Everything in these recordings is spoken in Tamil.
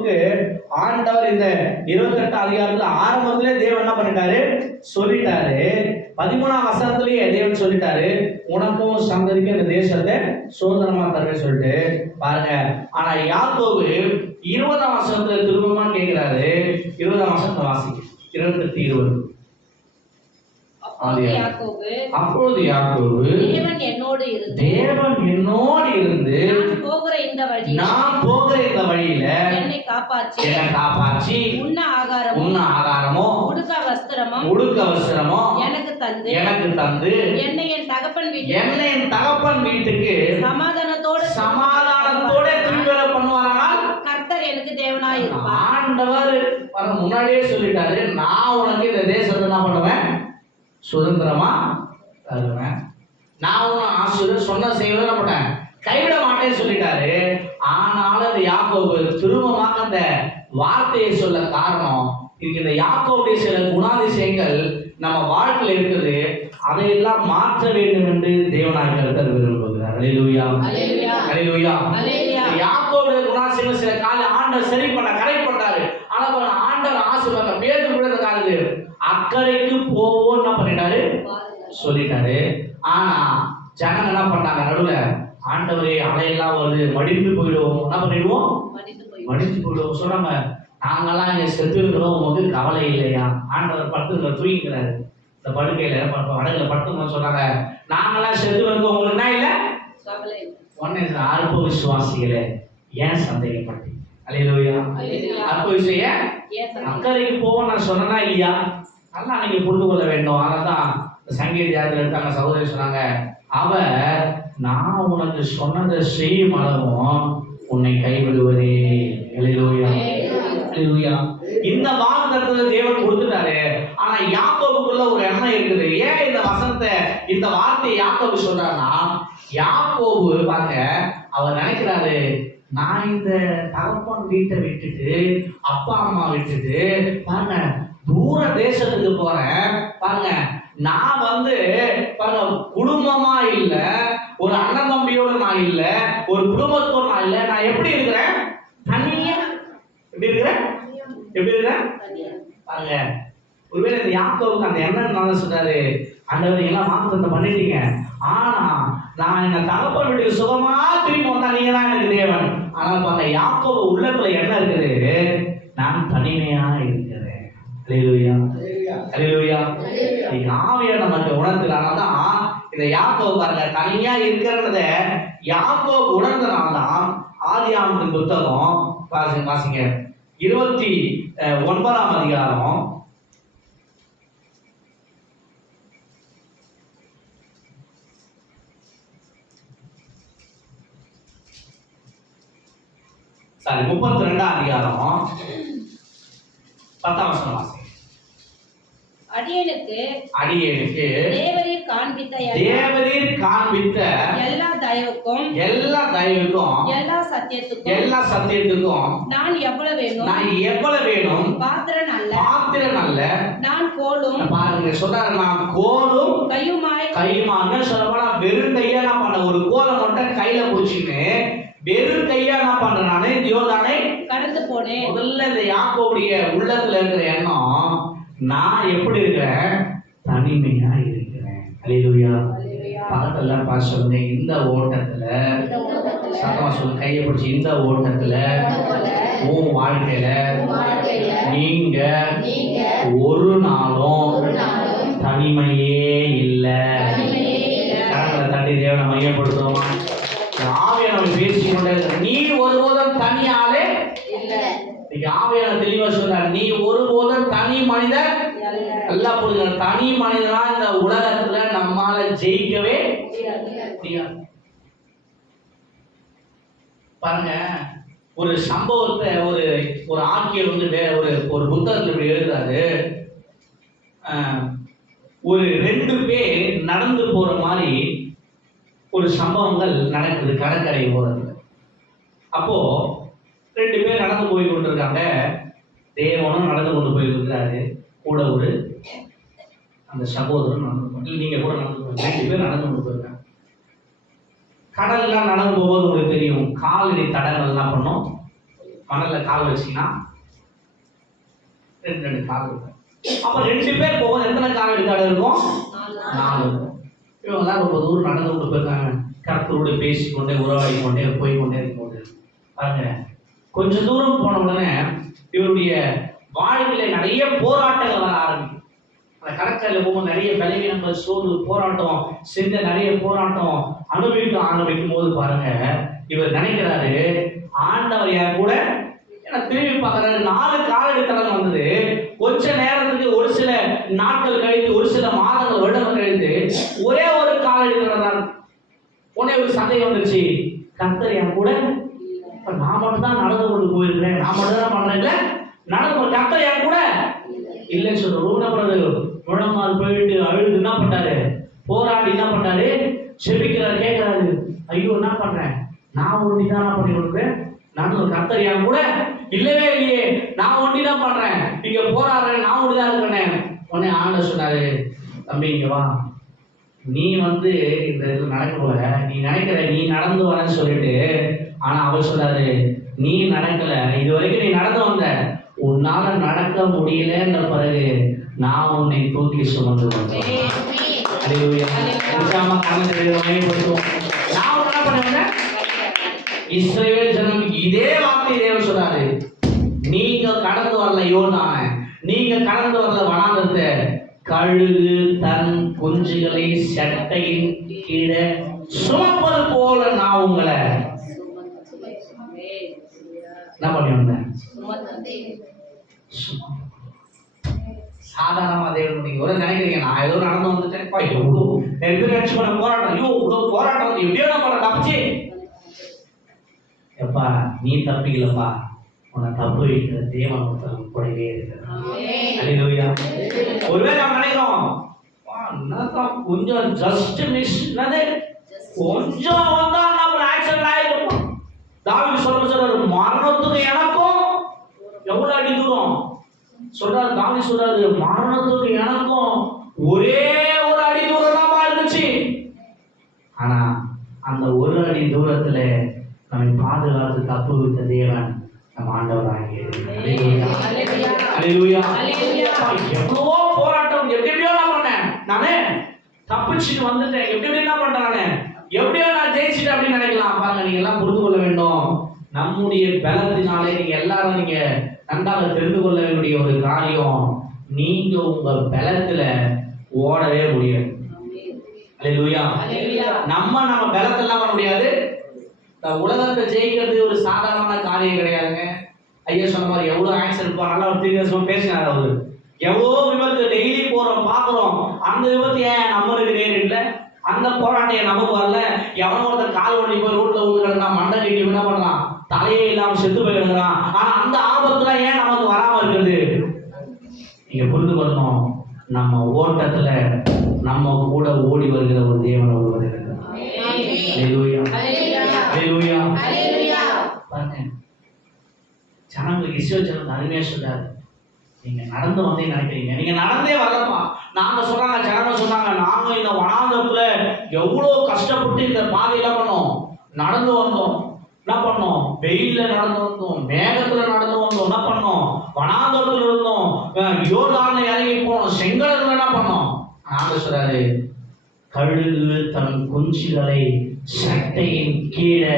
யாக்கோபுக்கு ஆண்டவர் இந்த 28 அதிகாரத்துல ஆரம்பத்திலே தேவன் என்ன பண்ணிட்டாரு சொல்லிட்டாரு. 13ஆம் வசனத்திலேயே தேவன் சொல்லிட்டாரு, உனக்கும் சந்ததிக்கும் இந்த தேசத்தை சுதந்திரமா தருவேன் சொல்லிட்டு பாருங்க. ஆனா யாக்கோபு 20ஆம் வசனத்துல திரும்பமா கேட்கிறாரு. 20ஆம் வசனத்தை வாசி. 28:20. அப்பொழுது யாக்கோபு தேவன் என்னோடு இருந்து நான் போகிற இந்த வழியில என்னை காப்பாற்றி உண்ண ஆகாரமோ உடுக்க வஸ்திரமோ எனக்கு தந்து என்னை என் தகப்பன் வீட்டுக்கு சமாதானத்தோட திரும்பி வர பண்ணுவாரானால் கர்த்தர் எனக்கு தேவனாய் இருப்பார். ஆண்டவர் முன்னாடியே சொல்லிட்டாரு, நான் உனக்கு இந்த தேசத்தை என்ன பண்ணுவேன், சுதந்திரமா தருவேன். நான் உன் ஆசீர்வாதம் சொன்ன செய்வதை மாட்டேன், கைவிட மாட்டேன்னு சொல்லிட்டாரு. ஆனாலும் அந்த யாக்கோபு திரும்பமாக அந்த வார்த்தையை சொல்ல காரணம், இதுக்கு இந்த யாக்கோபுடைய சில குணாதிசயங்கள் நம்ம வாழ்க்கையில் இருக்குது, அதையெல்லாம் மாற்ற வேண்டும் என்று தேவனாய் கர்த்தர் விரும்புகிறார். அல்லேலூயா அல்லேலூயா அல்லேலூயா. யாக்கோபுடைய குணாதிசயங்கள் சில காலம் ஆண்டவர் சரி பண்ண கரெக்ட் பண்றாரு. ஆனா ஆண்டவர் ஆசீர்வாதம் பேரு கூட காலது அக்கறைக்கு போவோம் என்ன பண்ணிட்டாரு சொல்லிட்டாரு. ஆனா ஜனங்க என்ன பண்ணாங்க, நடுவுல ஆண்டவரே அலையெல்லாம் வருது, மடிந்து போயிடுவோம், என்ன பண்ணிடுவோம், மடிந்து போயிடுவோம் சொல்றாங்க. நாங்கெல்லாம் இங்க செத்து இருக்கிறோம், உங்களுக்கு கவலை இல்லையா? ஆண்டவர் படுத்து தூங்கிக்கிறாரு இந்த படுக்கையில, வடகுல படுத்து சொல்றாங்க, நாங்கெல்லாம் செத்து வந்து உங்களுக்கு என்ன இல்ல ஒன்னு அற்ப விசுவாசிகளே ஏன் சந்தேகப்பட்டீங்க? அல்லேலூயா அற்ப விஷயம் அக்கறைக்கு போவோம் நான் சொன்னா இல்லையா? நல்லா நீங்க புரிந்து கொள்ள வேண்டும். அதனால்தான் சங்கீத யாத்திரை எடுத்தாங்க, சகோதரி சொன்னாங்க, அவ நான் உனக்கு சொன்னதை செய்யும் அளவும் உன்னை கைவிடுவதே. அல்லேலூயா அல்லேலூயா. இந்த வாக்குத்தத்தத்தை தேவன் கொடுத்துட்டாரு. ஆனா யாக்கோபுக்குள்ள ஒரு எண்ணம் இருக்குது. ஏன் இந்த வசனத்தை இந்த வார்த்தையை யாக்கோபு சொல்றாருன்னா, யாக்கோபு பாருங்க, அவர் நினைக்கிறாரு, நான் இந்த தகப்பன் வீட்டை விட்டுட்டு அப்பா அம்மா விட்டுட்டு பாருங்க தூர தேசத்துக்கு போறேன். பாருங்க நான் வந்து பாருங்க குடும்பமா இல்ல, ஒரு அண்ணன் தம்பியோட நான் இல்ல, ஒரு குடும்பத்தோட நான் இல்ல, நான் எப்படி இருக்கிறேன், தனியா எப்படி இருக்கிறேன் பாருங்க. ஒருவேளை இந்த யாக்கோவுக்கு அந்த எண்ணம் சொல்றாரு, ஆண்டவர் எல்லாம் வாக்குத்தத்தம் பண்ணிட்டீங்க, ஆனா நான் எங்க தகப்பன் வீட்டுக்கு சுகமா திரும்பி வந்தா நீங்க தான் எனக்கு தேவன். ஆனா பாருங்க யாக்கோபு உள்ளத்துல என்ன இருக்குது, நான் தனிமையா இருக்கிறேன். அல்லேலூயா அல்லேலூயா. ஆவியா நமக்கு உணர்த்துறாதான் இந்த யாக்கோபு பாருங்க தனியா இருக்கிறத யாக்கோபு உணர்ந்தனால்தான் ஆதியாகமத்தின் புத்தகம் வாசிங்க 29ஆம் அதிகாரம் 32ஆம் அதிகாரம் 10ஆம் வசனம் வாசிங்க. அடியேனுக்கு தேவரீர் காண்பித்த எல்லா தயவுக்கும் எல்லா சத்தியத்துக்கும் நான் எவ்வளவு வேணும் பாத்திரன் அல்ல நான் கோலும் பாருங்க சொல்றாரு, நான் கோலும் கையுமாக சொல்லப்போனா வெறும் கையா நான் பண்ண ஒரு கோலை மட்டும் கையில பிடிச்சின்னு வெறும் கையா நான் பண்றேன், நானே யோர்தானை கடந்து போனேன். முதல்ல இந்த யாக்கோபுடைய உள்ளத்துல இருக்கிற எண்ணம், நான் எப்படி இருக்கிறேன், தனிமையா இருக்கிறேன். அல்லேலூயா. பக்கத்துல பாஸ் சொல்லுங்க, இந்த ஓட்டத்துல சத்தமா சொல்லுங்க, கையை பிடிச்சி, இந்த ஓட்டத்துல உன் வாழ்க்கையில நீங்க ஒரு நாளும் தனிமையே இல்லை. கரங்களை தட்டி தேவனை மையப்படுத்துவோமா? ஆவியான பேசிக்கொண்டே நீ ஒருபோதும் தனியாலே இல்லை. ஆவியான தெளிவா சொல்றாரு, நீ ஒருபோதும் தனி மனிதன் நல்லா புரியுங்க. தனி மனிதனா இந்த உலகத்துல நம்மால ஜெயிக்கவே முடியாது. பாருங்க, ஒரு சம்பவத்தை ஒரு ஆக்கியர் வந்து ஒரு புத்தகத்தில் இப்படி எழுதுறாரு. ஒரு 2 பேர் நடந்து போற மாதிரி ஒரு சம்பவங்கள் நடக்குது கடற்கரை ஓரத்தில். அப்போ 2 பேர் நடந்து போய் கொண்டிருக்காங்க. தேவனும் நடந்து கொண்டு போயிருக்கிறாரு, கூட ஒரு அந்த சகோதரன் நடந்து, நீங்க கூட நடந்து 2 பேர் நடந்து கொண்டு போயிருக்காங்க. கடல்லாம் நடந்து போகும்போது உங்களுக்கு தெரியும், காலடி தடங்கள்லாம் பண்ணும், மணல்ல கால் வச்சீங்கன்னா ரெண்டு கால் இருக்கும். அப்ப 2 பேர் போகும், எத்தனை கால் எடுக்காடு இருக்கும்? 4 இருக்கும். இவங்க தான் ரொம்ப தூரம் நடந்து கொண்டு போயிருக்காங்க. கர்த்தரோடு பேசிக்கொண்டே உறவாடி கொண்டே போய்கொண்டே இருக்கும்போது பாருங்க, கொஞ்ச தூரம் போன உடனே இவருடைய வாழ்க்கையில நிறைய போராட்டங்கள் வர ஆரம்பிக்கும். அந்த கடற்கரையில் போகும்போது நிறைய பலவீனங்கள், சோர்வு, போராட்டம் செஞ்ச நிறைய போராட்டம் ஆரம்பிக்கும் போது பாருங்க, இவர் நினைக்கிறாரு ஆண்டவர் யார் கூட திரும்பி பார்க்கிறாரு. 4 காலடி தடம் வந்தது. கொஞ்ச நேரத்துக்கு, ஒரு சில நாட்கள் கழித்து, ஒரு சில மாதங்கள், வருடங்கள் கழித்து ஒரே ஒரு காலடி தடம் தான். உடனே ஒரு சந்தேகம் வந்துருச்சு, கர்த்தர் என் கூட, நான் மட்டும் தான் நடந்து கொண்டு போயிருக்கிறேன், நான் மட்டும் தான் பண்றேன், நடந்து கர்த்தர் என் கூட இல்லைன்னு சொல்ற முழமால் போயிட்டு அழுது என்ன பண்ணாரு, போராடி என்ன பண்ணாரு, செபிக்கிறாரு, கேட்கிறாரு, ஐயோ என்ன பண்றேன், நான் ஒண்டிதான் பண்ணி கொடுக்குறேன், நான் கர்த்தர் என் கூட இல்லவே இல்லையே, நான் ஒண்டிதான் பண்றேன், இங்க போராடுறேன், நான் ஒண்டிதான் இருக்கிறேன். உடனே ஆண்டவர் சொன்னாரு, தம்பி இங்க வா, நீ இந்த இதுல நடக்க போல, நீ நினைக்கிற நீ நடந்து வரன்னு சொல்லிட்டு, ஆனா அவர் சொன்னாரு, நீ நடக்கல, இது வரைக்கும் நீ நடந்து வந்த, உன்னால நடக்க முடியலன்ற பிறகு நான் உன்னை தூக்கி சுமந்து வந்தேன். இஸ்ரவேல் ஜனம் இதே வார்த்தை தேவன் சொன்னாரு, நீங்க கடந்து வரல யோர்தான, நீங்க கடந்து வரல வனாந்தரத்தை, கழுகு தன் குஞ்சுகளை சட்டையின் கீழே சுமப்பது போல நான் உங்களை என்ன பண்ணி வந்தேன். சாதாரணமா தேவன் நீங்க ஒரு நினைக்கிறீங்க, நான் ஏதோ நடந்து வந்துட்டேன், போராட்டம், ஐயோ இவ்வளவு போராட்டம் வந்து எப்படியோ நான் தப்பிச்சு, எப்பா நீ தப்பிக்கலப்பா, உன்னை தப்பு வைக்கிற தேவன் ஒருத்தர் கூடவே இருக்கிறார். ஒருவேளை நம்ம நினைக்கிறோம், கொஞ்சம் ஜஸ்ட் மிஸ், கொஞ்சம் வந்தா நம்ம ஆக்சிடென்ட் ஆயிருக்கும். தாவீது சொல்றாரு, மரணத்துக்கு எனக்கும் எவ்வளவு அடி தூரம் சொல்றாரு. தாவீது சொல்றாரு, மரணத்துக்கு எனக்கும் ஒரே ஒரு அடி தூரம் தான் இருந்துச்சு. ஆனா அந்த ஒரு அடி தூரத்துல நம்மை பாதுகாத்து தப்பு வைத்த தேவன் நம்ம ஆண்டவராகிய எவ்வளவோ போராட்டம், எப்படியோ நான் பண்ணேன், நானே தப்பிச்சுட்டு வந்துட்டேன், எப்படி என்ன பண்றேன், நானே எப்படியோ நான் ஜெயிச்சுட்டேன் அப்படின்னு நினைக்கலாம். பாருங்க, நீங்க எல்லாம் புரிந்து கொள்ள வேண்டும், நம்முடைய பலத்தினாலே நீங்க எல்லாரும் நீங்க நன்றாக தெரிந்து கொள்ள வேண்டிய ஒரு காரியம், நீங்க உங்க பலத்துல ஓடவே முடியாது. நம்ம பலத்தெல்லாம் பண்ண முடியாது. உலகத்தை ஜெயிக்கிறது ஒரு சாதாரண காரியம் கிடையாதுங்க. ஐயா சொன்ன மாதிரி எவ்வளவு ஆக்சிடென்ட் நல்லா ஒரு தீர்க்க பேசினார் அவரு. எவ்வளோ விபத்து டெய்லி போறோம் பாக்குறோம், அந்த விபத்து ஏன் நம்மளுக்கு நேரிடல, அந்த போராட்டம் நமக்கு வரல. எவனோ ஒருத்தர் கால் வண்டி போய் ரோட்ல ஊதுறான், மண்டை கட்டி என்ன பண்ணலாம், தலையே இல்லாம செத்து போயிடுறான். ஆனா அந்த ஆபத்துல ஏன் நமக்கு வராம இருக்குது? நீங்க புரிந்து கொள்ளணும், நம்ம ஓட்டத்துல நம்ம கூட ஓடி வருகிற ஒரு தேவன் ஒருவர் இருக்கிறார். ஜனங்களுக்கு இஸ்ரவேல் ஜனங்கள் அருமையா சொல்றாரு, நீங்க நடந்து வந்தே நினைக்கிறீங்க, நீங்க நடந்தே வரப்பா. நாங்க சொல்றாங்க, ஜனங்கள் சொன்னாங்க, நாங்க இந்த வனாந்தரத்துல எவ்வளவு கஷ்டப்பட்டு இந்த பாதையில பண்ணோம், நடந்து வந்தோம், என்ன பண்ணோம், வெயில்ல நடந்து வந்தோம், மேகத்துல நடந்து வந்தோம், என்ன பண்ணோம், வனாந்தரத்துல இருந்தோம், யோர்தான்ல இறங்கி போனோம், செங்கடல்ல என்ன பண்ணோம். நாங்க சொல்றாரு, கழுகு தன் குஞ்சுகளை சட்டையின் கீழே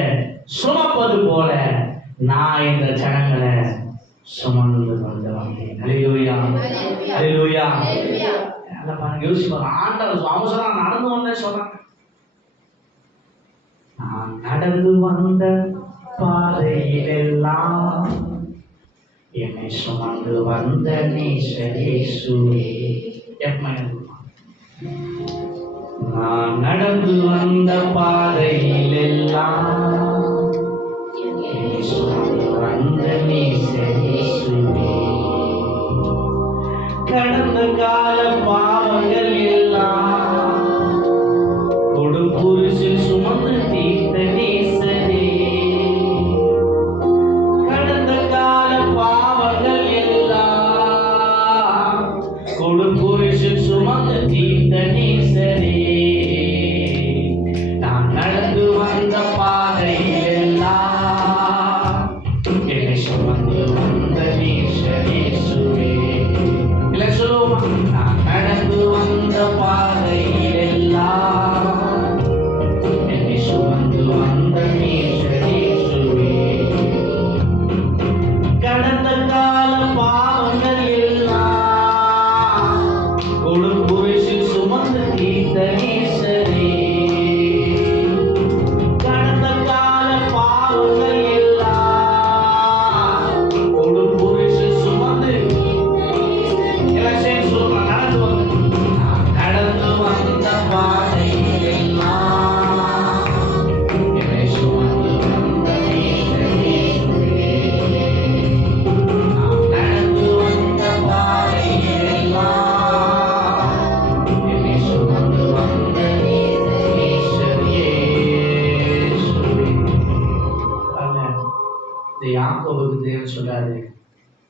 சுமப்பது போல நான் இந்த ஜனங்களை சுமந்து கொண்டு வந்தேன். அல்லேலூயா, அல்லேலூயா. அத பாருங்க, யோசிப்பாங்க, ஆண்டவர் அவசரம் நடந்து வந்தேன்னு சொல்றாங்க. நான் நடந்து வந்த பாதையிலெல்லாம் என்னை சுமந்து வந்த நேசரேசுவே. நான் நடந்து வந்த பாதையிலெல்லாம் என்னை சுமந்து வந்த நேசரேசுவே. கடந்த கால பாவங்கள் எல்லாம் கொடுப்புரிசில் சுமந்து தீர்த்த நேசரே. கடந்த கால பாவங்கள் எல்லாம் கொடுப்புரிசில் சுமந்து தீர்த்த நேசரே. நான் நடந்து வந்த பாதை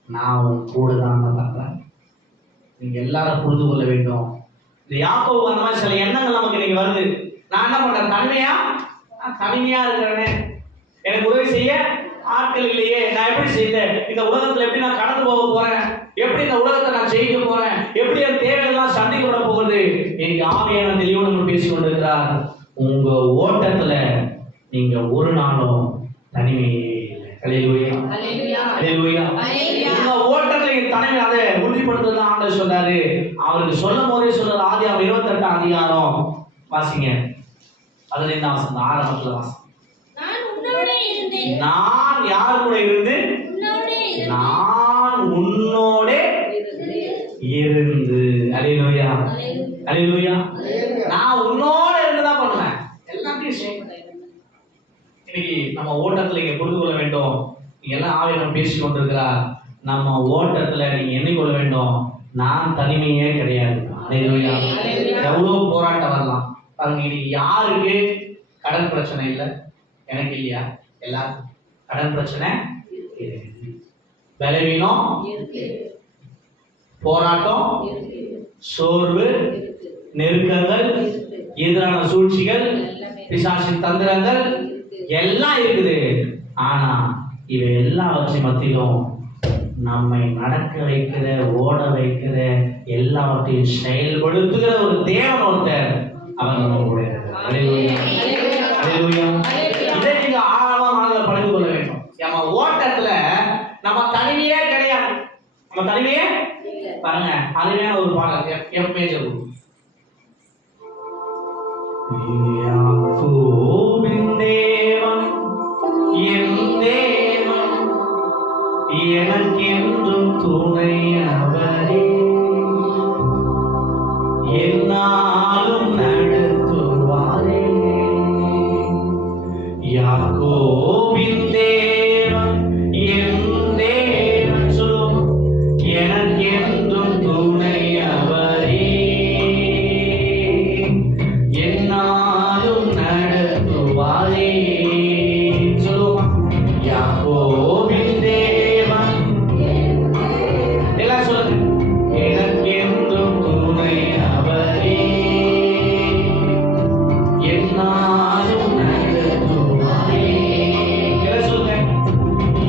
நான் உன் கூட தான் பார்க்குறேன். நீங்க எல்லாரும் புரிந்து கொள்ள வேண்டும். இந்த யாக்கோபு அந்த மாதிரி சில எண்ணங்கள் நமக்கு இன்னைக்கு வருது. நான் என்ன பண்றேன்? தனிமையா இருக்கிறேனே, எனக்கு உதவி செய்ய ஆட்கள் இல்லையே, நான் எப்படி செய்தேன்? இந்த உலகத்துல எப்படி நான் கடந்து போக போறேன்? எப்படி இந்த உலகத்தை நான் ஜெயிக்க போறேன்? எப்படி என் தேவைகள்லாம் சந்திக்கப்பட போகுது? எனக்கு ஆவியான தெளிவோடு நம்ம பேசிக் கொண்டிருக்கிறார். உங்க ஓட்டத்துல நீங்க ஒரு நாளும் தனிமையே இல்லை. ஹல்லேலூயா, ஹல்லேலூயா. உங்க ஓட்டத்துல நீங்க தனிமை, அதை உறுதிப்படுத்துறது ஆண்டவர் சொன்னாரு. அவருக்கு சொல்லும் போதே சொன்னது ஆதியாகமம் 28ஆம் அதிகாரம் வாசிங்க. 15ஆம் வசனம் ஆரம்பத்துல வாசிங்க. நான் யார் கூட இருந்து? நான் உன்னோட இருந்து. அல்லேலூயா, அல்லேலூயா. நான் உன்னோட இருந்து தான் பண்ணுவேன் எல்லாத்தையும் செய்வேன். இன்னைக்கு நம்ம ஓட்டத்துல இங்க புரிந்து கொள்ள வேண்டும். நீங்க எல்லாம் ஆவியானவர் பேசிக் கொண்டிருக்கிறார். நம்ம ஓட்டத்துல நீங்க எண்ணிக்கொள்ள வேண்டும், நான் தனிமையே கிடையாது. அல்லேலூயா. எவ்வளவு போராட்டம் வரலாம் பாருங்க. இன்னைக்கு யாருக்கு கடன் பிரச்சனை இல்லை? எனக்கு இல்லையா? எல்லாருக்கும் கடன் பிரச்சனை, பலவீனம், போராட்டம், சோர்வு, நெருக்கங்கள், எதிரான சூழ்ச்சிகள், பிசாசின் தந்திரங்கள் எல்லாம் இருக்குது. ஆனா இவை எல்லாவற்றையும் மத்தியிலும் நம்மை நடக்க வைக்கிற, ஓட வைக்கிற, எல்லாவற்றையும் செயல்படுத்துகிற ஒரு தேவன் ஒருத்தர், அவர் நம்ம கூட இருக்கிறார். அல்லேலூயா, அல்லேலூயா. இதை நீங்க ஆழமாக பழகி கொள்ள வேண்டும். நம்ம ஓட்டத்துல நம்ம தனிமையே கிடையாது. நம்ம தனிமையே பாருங்க. அருமையான ஒரு பாடல் எஃப் மேஜர். யாக்கோபின் தேவன் என் தேவன், எனக்கென்றும் துணை அவரே, என்னாலும் நடத்துவாரே. யாக்கோபின் தேவன் என் தேவன், சொல்லுவோம், எனக்கென்றும் துணை அவரே, என்னாலும் நடத்துவாரே. சொல்லுவோம், யாக்கோபின் தேவன், எல்லாம் சொல்லுங்க, எனக்கென்றும் துணை அவரே, என்னாலும் நடத்துவாரே. எல்லாம் சொல்லுங்க,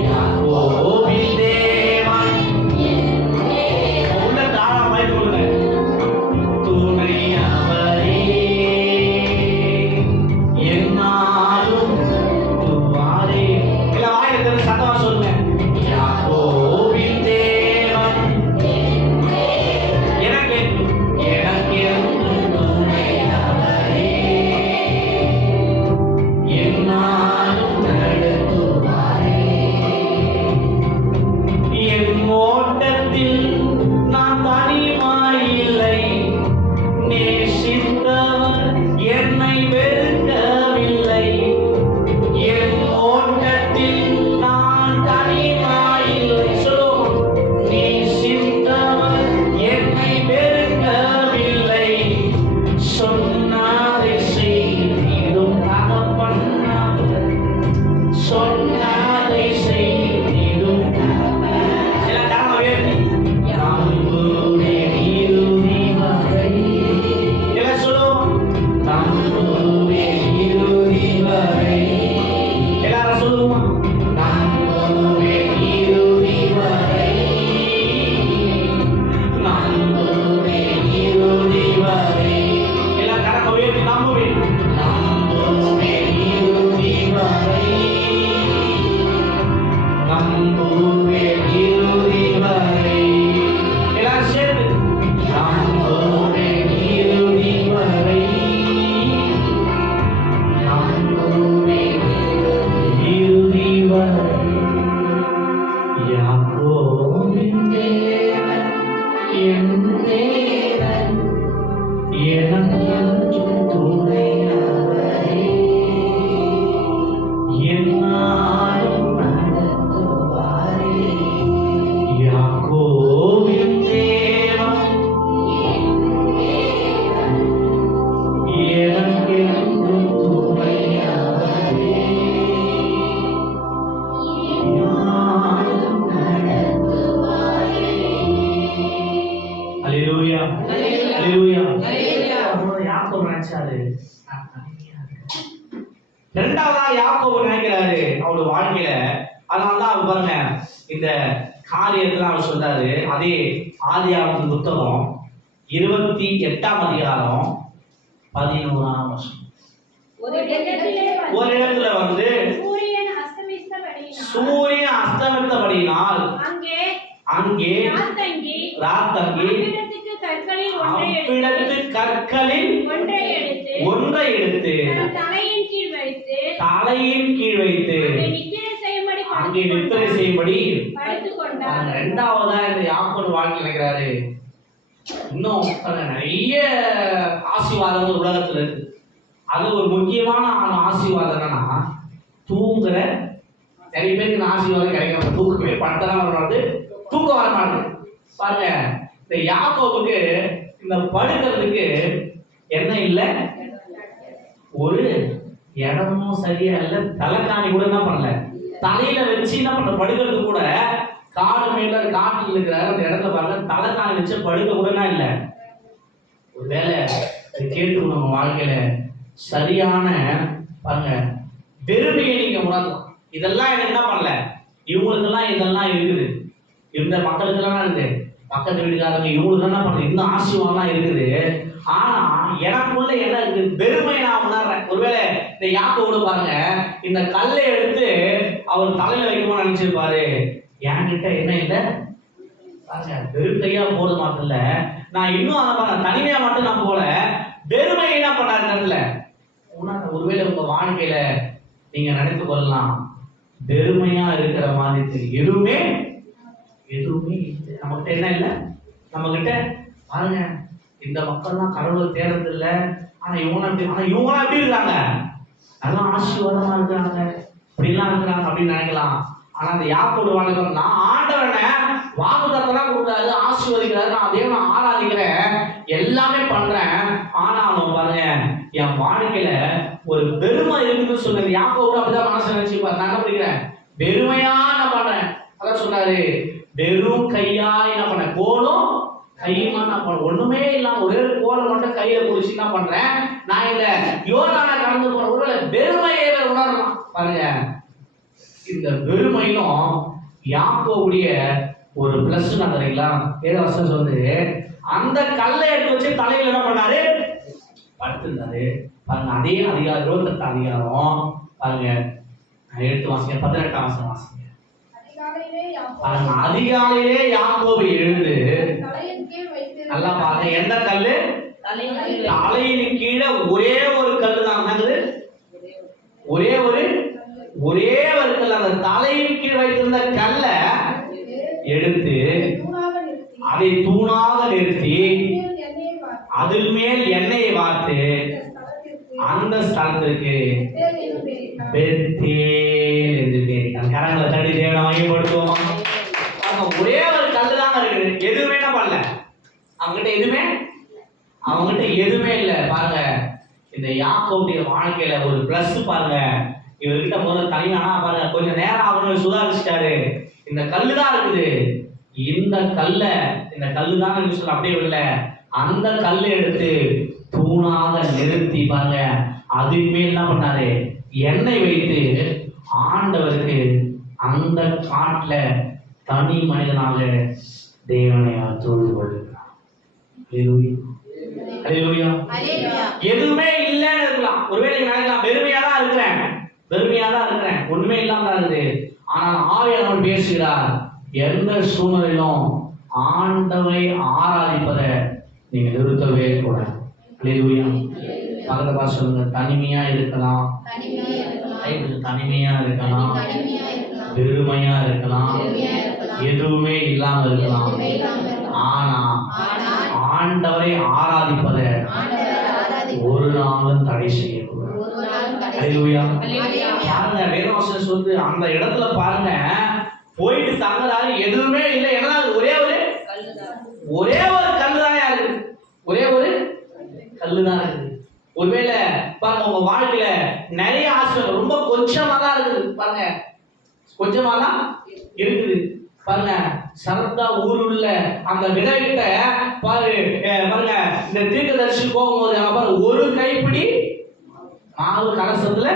யாக்கோபின் தேவன், உள்ள தாழ வாய்ப்பு கொடுங்க, துணை அவரே, என்னாலும் நடத்துவாரே. எல்லாம் வாயை திறந்து சத்தமா சொல்லுங்க, யாக்கோபின் தேவன், எனக்கென்றும் துணை அவரே, என்னாலும் நடத்துவாரே. என் ஓட்டத்தில் நான் தனிமாயில்லை, நேசித்தவர் என்னை வெறுக்கவில்லை. என் ஓட்டத்தில் நான் தனிமாயில்லை, சொல்லுவோம், நேசித்தவர் என்னை வெறுக்கவில்லை. சொன்னதை செய்திடும் தகப்பனார், சொன்னதை செய்திடும் எல்லாம் கரமா உயர்த்தி, நம்புவேன் இறுதி வரை. எல்லாம் சொல்லுவோம், நம்புவேன் இறுதி வரை. எல்லாரும் சொல்லுவோம், நம்புவேன் இறுதி வரை, நம்புவேன் இறுதி வரை. எல்லாம் கரமா உயர்த்தி, நம்புவேன், நம்புவேன் இறுதி வரை, நம்புவேன் இறுதி வரை. எல்லாரும் சேர்ந்து, நம்புவேன் இறுதி வரை, நம்புவேன் இறுதி வரை. யாக்கோபின் தேவன் என் தேவன், எனக்கென்றும் துணை அவரே, என்னாலும் நடத்துவாரே. யாக்கோபின் தேவன், எனக்கென்றும் துணை அவரே, என்னாலும் நடத்துவாரே. பாருங்க இந்த காரியத்துல அவர் சொல்றாரு. அதே ஆதியாகமத்தின் புத்தகம் 28ஆம் அதிகாரம் 11ஆம் வசனம். ஒரு இடத்துல வந்து சூரியன் அஸ்தமித்தபடியினால் அங்கே ராத்தங்கி அவ்விடத்து கற்களில் ஒன்றை எடுத்து தலையின் கீழ் வைத்து அங்கே நித்திரை செய்யும்படி. இரண்டாவதா இந்த யாக்கோபு வாழ்க்கை நினைக்கிறாரு. இன்னும் நிறைய ஆசீர்வாதங்கள் உலகத்துல இருக்கு. அது ஒரு முக்கியமான ஆசீர்வாதம் என்னன்னா தூங்குற. நிறைய பேருக்கு இந்த ஆசீர்வாதம் கிடைக்காம தூக்கமே படத்தெல்லாம் வரும்போது தூக்கம் வர மாட்டேங்குது. பாருங்க இந்த யாக்கோபுக்கு இந்த படுக்கிறதுக்கு என்ன இல்லை, ஒரு இடமும் சரியா இல்லை. தலைக்காணி கூட என்ன பண்ணல, தலையில வச்சு என்ன பண்ண படுக்கிறது கூட காடு மேல காட்டில் இருக்கிற அந்த இடத்துல பாருங்க தலைக்காணி வச்சு படுக்க கூட இல்லை. ஒரு வேலை கேட்டு நம்ம வாழ்க்கையில சரியான பாருங்க வெறுமையை நீங்க உணரலாம். இதெல்லாம் எனக்கு என்ன பண்ணல, இவங்களுக்கெல்லாம் இதெல்லாம் இருக்குது, இந்த மக்களுக்கெல்லாம் இருக்குது, பக்கத்து வீட்டுக்காரங்க இவங்களுக்கு என்ன பண்ணுது, இந்த ஆசீர்வாதம் இருக்குது. ஆனா எனக்குள்ள என்ன இருக்குது, வெறுமை நான் உணர்றேன். ஒருவேளை இந்த யாக்கோபு பாருங்க இந்த கல்லை எடுத்து அவர் தலையில வைக்கணும்னு நினைச்சிருப்பாரு. என்கிட்ட என்ன இல்லை பாருங்க, வெறுக்கையா போட மாட்டல. நான் இன்னும் அதை தனிமையா மட்டும் நான் போல வெறுமை என்ன பண்ணாருல. ஒருவேளை உங்க வாழ்க்கையில நீங்க நினைத்து கொள்ளலாம், வெறுமையா இருக்கிற மாதிரி எதுவுமே நம்மகிட்ட என்ன இல்லை. நம்ம கிட்ட பாருங்க இந்த மக்கள்லாம் கடவுள் தேர்றது இல்லை. ஆனா இவங்களாம் எப்படி இருக்காங்க, நல்லா ஆசீர்வாதமா இருக்கிறாங்க, இப்படிலாம் இருக்கிறாங்க அப்படின்னு நினைக்கலாம். ஆனா அந்த யாக்கோபு வாழ்க்கை நான் ஆண்டவனை வாக்குத்தத்தெல்லாம் கொடுக்குறாரு, ஆசீர்வதிக்கிறாரு, நான் தேவனை ஆராதிக்கிறேன், எல்லாமே பண்றேன். ஆனாலும் பாருங்க என் வாழ்க்கையில ஒரு பெருமை இருக்குன்னு சொன்னது. யாக்கோபு அப்படிதான் மனசு நினைச்சுப்பாரு. நான் என்ன பண்ணிக்கிறேன், வெறுமையா என்ன பண்றேன். அதான் சொன்னாரு, வெறும் கையா என்ன பண்ண, கோலும் கையுமா நான் பண்ண, ஒண்ணுமே இல்லாம ஒரே ஒரு கோலை மட்டும் கையில குடிச்சு என்ன பண்றேன், நான் இந்த யோர்தானை கடந்து போன ஒருவேளை வெறுமையை உணரலாம். பாருங்க இந்த வெறுமையும் யாக்கோபுடைய ஒரு பிளஸ் தெரியுங்களா. வேதவசனம் சொல்லுது, அந்த கல்லை எடுத்து வச்சு தலையில என்ன பண்ணாரு, படுத்திருந்தாரு. பாருங்க அதே அதிகாரம் 28 அதிகாரம் பாருங்க எடுத்து வாசிங்க, 18ஆம் வசனம் வாசிங்க. அதிகாலையிலே யாக்கோபு எழுந்து நல்லா பாருங்க, எந்த கல்லு, தலையின் கீழே ஒரே ஒரு கல்லு தான், ஒரே ஒரு கல். அந்த தலையின் கீழ் வைத்திருந்த கல்ல எடுத்து அதை தூணாக நிறுத்தி அதில் மேல் எண்ணெயை வார்த்து அந்த ஸ்தலத்திற்கு பெத்தேல் என்று பேரிட்டான். கரங்களை தட்டி தேவனை மையப்படுத்துவோம். ஒரே ஒரு கல்லு தான் இருக்குது, எதுவுமே என்ன பண்ணல அவங்ககிட்ட, எதுவுமே இல்லை. பாருங்க இந்த யாக்கோபுடைய வாழ்க்கையில ஒரு பிளஸ் பாருங்க. இவர்கிட்ட முதல்ல தனியானா பாருங்க கொஞ்சம் நேரம் அவனு சுதாரிச்சிட்டாரு. இந்த கல்லு தான் இருக்குது, இந்த கல்லு தான் சொல்ல அப்படியே இல்லை. அந்த கல்லை எடுத்து தூணாக நிறுத்தி பாருங்க அதுக்கு மேல் என்ன பண்ணாரு, எண்ணெய் வைத்து ஆண்டவருக்கு அந்த காட்டுல தனி மனிதனாக தேவனை தொழுது கொள்கிறார். எதுவுமே இல்லைன்னு இருக்கலாம். ஒருவேளை நினைக்கலாம் வெறுமையா தான் இருக்கிறேன், ஒண்ணுமே இல்லாம தான் இருக்குது. ஆனால் ஆவியானவர் பேசுகிறார், எந்த சூழ்நிலையிலும் ஆண்டவரை ஆராதிப்பதை நீங்க நிறுத்தவே கூடாது. அல்லேலூயா. பக்கத்துல சொல்லுங்க, தனிமையா இருக்கலாம், வெறுமையா இருக்கலாம், எதுவுமே இல்லாம இருக்கலாம். ஆனா ஆண்டவரை ஆராதிப்பதை ஒரு நாளும் தடை செய்யக்கூடாது. அல்லேலூயா. பாருங்க வேதவசனம் சொல்லுது, அந்த இடத்துல பாருங்க போயிட்டு தங்குறாரு, எதுவுமே இல்லை. ஏன்னா ஒரே ஒரு கல்லுதான் இருக்கு, ஒரே ஒரு கல்லுதான் இருக்குது. ஒருவேளை பாருங்க உங்க வாழ்க்கையில நிறைய ஆசீர்வாதம் ரொம்ப கொஞ்சமா தான் இருக்குது. பாருங்க கொஞ்சமா தான் இருக்குது. பாருங்க சரத்தா ஊருள்ள அந்த விதைகிட்ட பாருங்க இந்த தீர்க்கதரிசி போகும்போது அங்க பாருங்க ஒரு கைப்பிடி மாவு கலசத்துல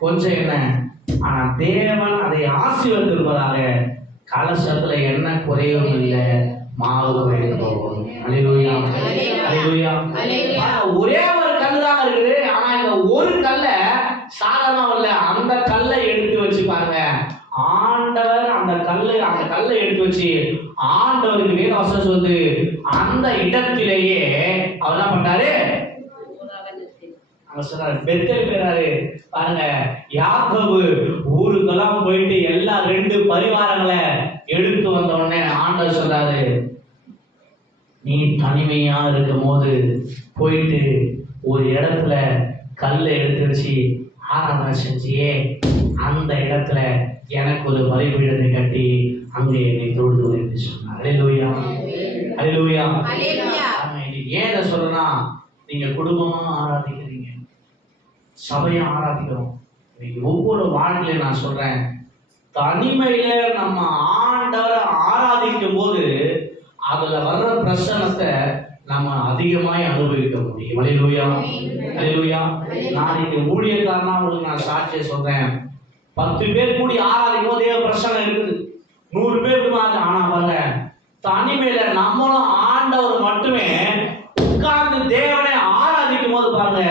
கொஞ்சம் எண்ணெய், ஆனா தேவன் அதை ஆசீர்வதிப்பதாக கலசத்துல என்ன குறையும் இல்லை, மாவு குறைந்து போகும். அல்லேலூயா, அல்லேலூயா. ஒரே ஒரு கல்லு தான் இருக்குது. ஆனா இந்த ஒரு கல்ல சாதாரணம் இல்ல, அந்த கல்லை எடுத்து வச்சு பாருங்க. ஆண்டவர் அந்த கல்லை எடுத்து வச்சு ஆண்டவருக்கு வேத வசனம் சொல்லுது, அந்த இடத்திலேயே அவர் என்ன பண்றாரு, அங்க சொல்றாரு பெத்தேல் பேராரு பாருங்க. யாக்கோபு ஊருக்கெல்லாம் போயிட்டு எல்லா 2 பரிவாரங்களை எடுத்து வந்த உடனே ஆண்டவர் சொல்றாரு, நீ தனிமையா இருக்கும் போது போயிட்டு ஒரு இடத்துல கல்லை எடுத்து வச்சு ஆராதனை செஞ்சியே, அந்த இடத்துல எனக்கு ஒரு பலிபீடத்தை கட்டி அங்கே என்னை தொழுது என்று சொன்னார். அல்லேலூயா, அல்லேலூயா. ஏன் இதை சொல்றேன்னா, நீங்க குடும்பமா ஆராதிக்கிறீங்க, சபையா ஆராதிக்கிறோம். இன்னைக்கு ஒவ்வொரு வாழ்க்கையில நான் சொல்றேன், தனிமையில நம்ம ஆண்டவரை ஆராதிக்கும் போது அதுல வர்ற பிரசன்னத்தை நம்ம அதிகமாய் அனுபவிக்க முடியும். அல்லேலூயா, அல்லேலூயா. நான் இங்க ஊழியக்காரனா உங்களுக்கு நான் சாட்சியை சொல்றேன். 10 பேர் கூடி ஆராதிக்கும் போது தேவ பிரசன்னம் இருக்குது. 100 பேருக்கு மாதிரி. ஆனா பாருங்க, தனிமையில நம்மளும் ஆண்டவர் மட்டுமே உட்கார்ந்து தேவனை ஆராதிக்கும் போது பாருங்க,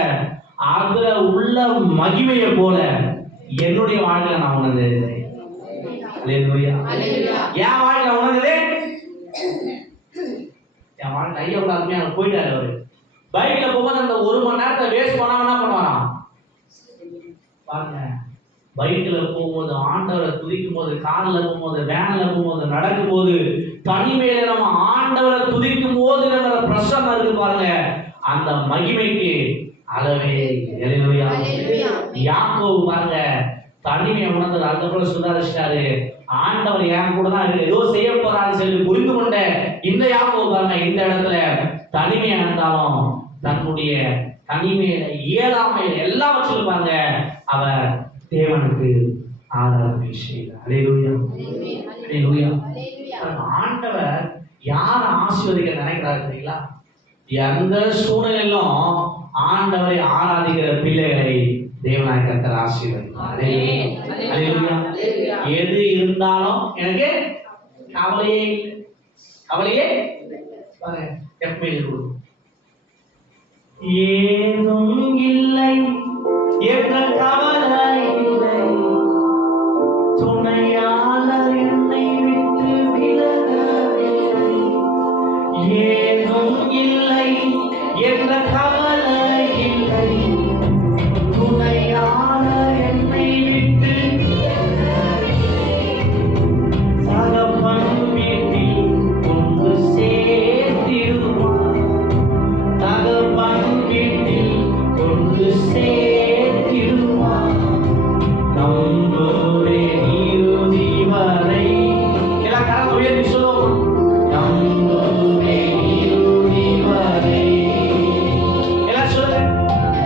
அதுல உள்ள மகிமையை போல என்னுடைய வாழ்க்கையில நான் உணர்ந்தது. அல்லேலூயா, என் வாழ்க்கையில உணர்ந்தது. என் வாழ்க்கை ஐயா உட்கார்ந்து அங்க போயிட்டாரு. அவரு பைக்ல போகும்போது அந்த 1 மணி நேரத்தை வேஸ்ட் பண்ணாம என்ன பண்ணுவாராம் பாருங்க. பைக்ல போகும்போது, ஆண்டவரை துதிக்கும் போது, கார்ல போகும்போது, வேன்ல போகும்போது, நடக்கும் போது, தனிமையில நம்ம ஆண்டவரை துதிக்கும் போது நம்ம பிரசன்னம் இருக்கு பாருங்க, அந்த மகிமைக்கு அளவே. அல்லேலூயா. யாக்கோபு பாருங்க தனிமையை உணர்ந்தது. அதுக்கப்புறம் சுதாரிச்சிட்டாரு, ஆண்டவர் என் கூட தான் இருக்கு, ஏதோ செய்ய போறான்னு சொல்லி புரிந்து கொண்ட இந்த யாக்கோபு பாருங்க, இந்த இடத்துல தனிமையா இருந்தாலும் தன்னுடைய தனிமையில இயலாமையில எல்லாவற்றிலும் பாருங்க அவர் தேவனுக்கு ஆராதனை செய்தார். அல்லேலூயா, அல்லேலூயா. ஆண்டவர் யாரை ஆசீர்வதிக்க நினைக்கிறாரு தெரியுங்களா? எந்த சூழ்நிலையிலும் ஆண்டவரை ஆராதிக்கிற பிள்ளைகளை தேவனாய் கர்த்தர் ஆசீர்வதிப்பார். அல்லேலூயா. எது இருந்தாலும் எனக்கு கவலையே கவலையே பாருங்க, எப்பவுமே இருக்கும். ஏதும் இல்லை என்ற கவலை இல்லை, துணையாளர் என்னை விட்டு விலகவில்லை. ஏதும் இல்லை என்ற கவலை இல்லை, துணையாளர் என்னை விட்டு தகப்பன் வீட்டில் கொண்டு சேர்த்திடுவார், தகப்பன் வீட்டில் கொண்டு சேர்த்திடுவார். நம்புவே இறுதி வரை. எல்லாம் கரங்களை உயர்த்தி சொல்லுவோம். நம்புவே இறுதி வரை. எல்லாம் சொல்லுங்க.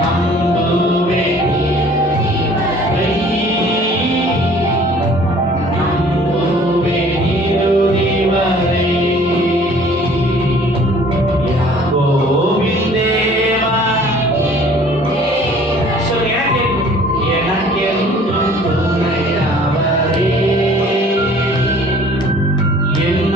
நம்புவே இறுதி வரை. நம்புவே இறுதி வரை. யாக்கோபின் தேவா. சொல்லுங்க. எனக்கென்றும் துணையவரே. என்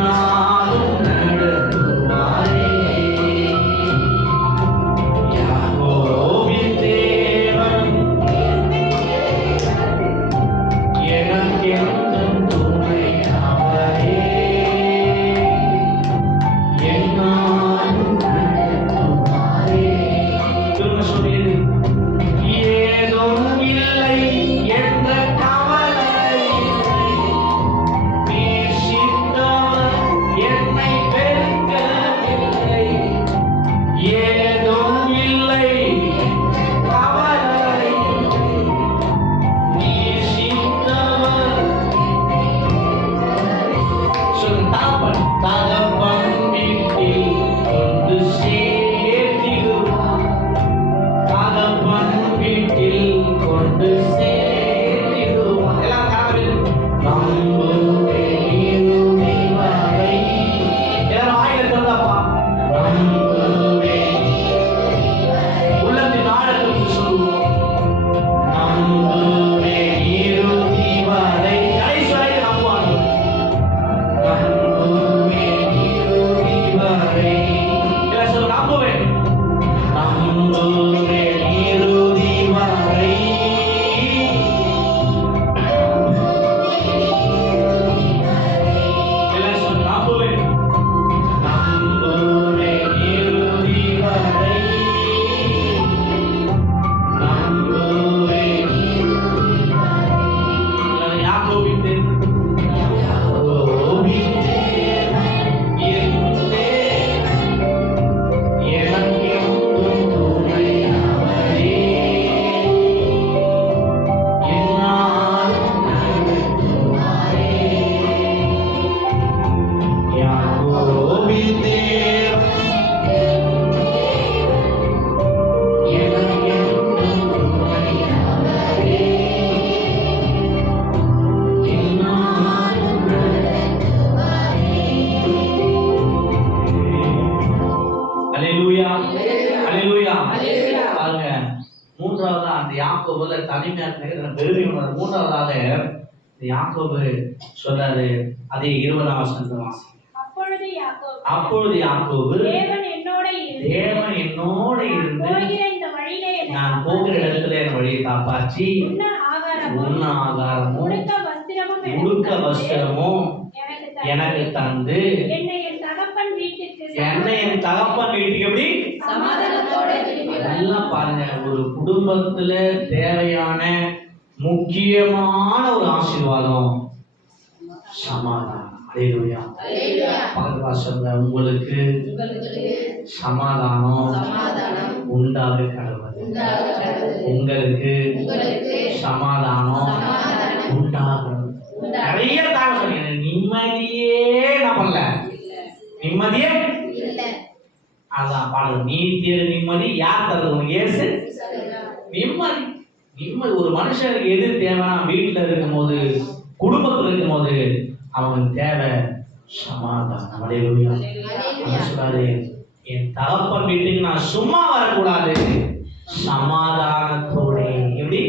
யாக்கோபுல தனிமையா இருக்கிற பெருமை உணர்வு. மூன்றாவதாக யாக்கோபு சொல்றாரு, அதே 20ஆம் வசனத்தை வாசி. அப்பொழுது யாக்கோபு தேவன் என்னோட இருந்து நான் போகிற இடத்துல என் வழியை காப்பாற்றி உண்ண ஆகாரமும் உடுக்க வஸ்திரமும் எனக்கு தந்து என்னை என் தகப்பன் வீட்டுக்கு எப்படி எல்லாம் பாருங்க. ஒரு குடும்பத்துல தேவையான முக்கியமான ஒரு ஆசீர்வாதம் சமாதானம். அல்லேலூயா. பக்கத்து வாசல்ல உங்களுக்கு சமாதானம் உண்டாக கடவுள். உங்களுக்கு சமாதானம் உண்டாக. நிறைய தாங்க சொன்னீங்க, நிம்மதியே நான் பண்ணல, நிம்மதியே அதான் பாடல். நீ தேடு நிம்மதி யார் தருது உனக்கு? இயேசு. நிம்மதி. நிம்மதி ஒரு மனுஷனுக்கு எது தேவைன்னா, வீட்டுல இருக்கும் போது, குடும்பத்துல இருக்கும் போது அவனுக்கு தேவை சமாதானம். அல்லேலூயா. சொல்றாரு, என் தகப்பன் வீட்டுக்கு நான் சும்மா வரக்கூடாது, சமாதானத்தோட. எப்படி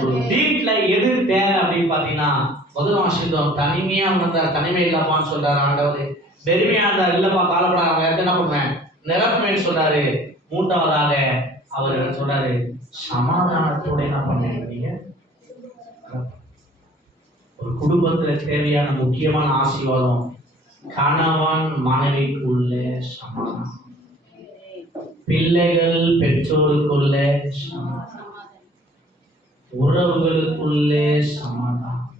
ஒரு வீட்டுல எது தேவை அப்படின்னு பாத்தீங்கன்னா, முதல் வாசித்தோம், தனிமையா இருந்தார், தனிமை இல்லாமான்னு சொல்றாரு ஆண்டவர். பெருமையா இருந்தார், இல்லப்பா காலப்படா, அவங்க என்ன பண்ணுவேன் நிரப்புமேன்னு சொல்றாரு. மூன்றாவதாக அவர் சொல்றாரு, சமாதானத்தோட என்ன பண்ணீங்க. ஒரு குடும்பத்துல தேவையான முக்கியமான ஆசீர்வாதம் கணவன் மனைவிக்குள்ள சமாதானம், பிள்ளைகள் பெற்றோருக்குள்ள சமாதானம், உறவுகளுக்குள்ளே சமாதானம்,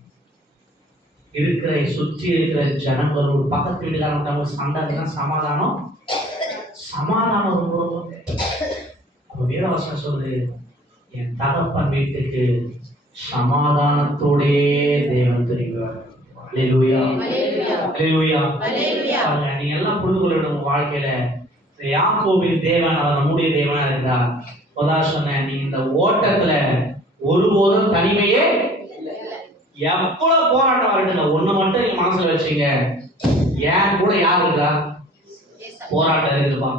இருக்கிற சுற்றி இருக்கிற ஜனங்களோட பக்கத்து வீடுகாரங்க சண்டை சமாதானம். சமாதானம் ரொம்ப வீரவசனம் சொல்லுது, என் தகப்பன் வீட்டுக்கு சமாதானத்தோடே தேவன் தெரிவார். அல்லேலூயா. அல்லேலூயா. நீங்க எல்லாம் புரிந்து கொள்ளணும். உங்க வாழ்க்கையில யாக்கோபின் தேவன் அவர் நம்முடைய தேவனா இருந்தார். சொன்ன நீங்க இந்த ஓட்டத்துல ஒருபோதும் தனிமையே. எவ்வளவு போராட்டம் வரட்டுங்க, ஒண்ணு மட்டும் நீங்க மனசுல வச்சீங்க, ஏன் கூட யார் இருக்கா? போராட்டம் இருக்குப்பா,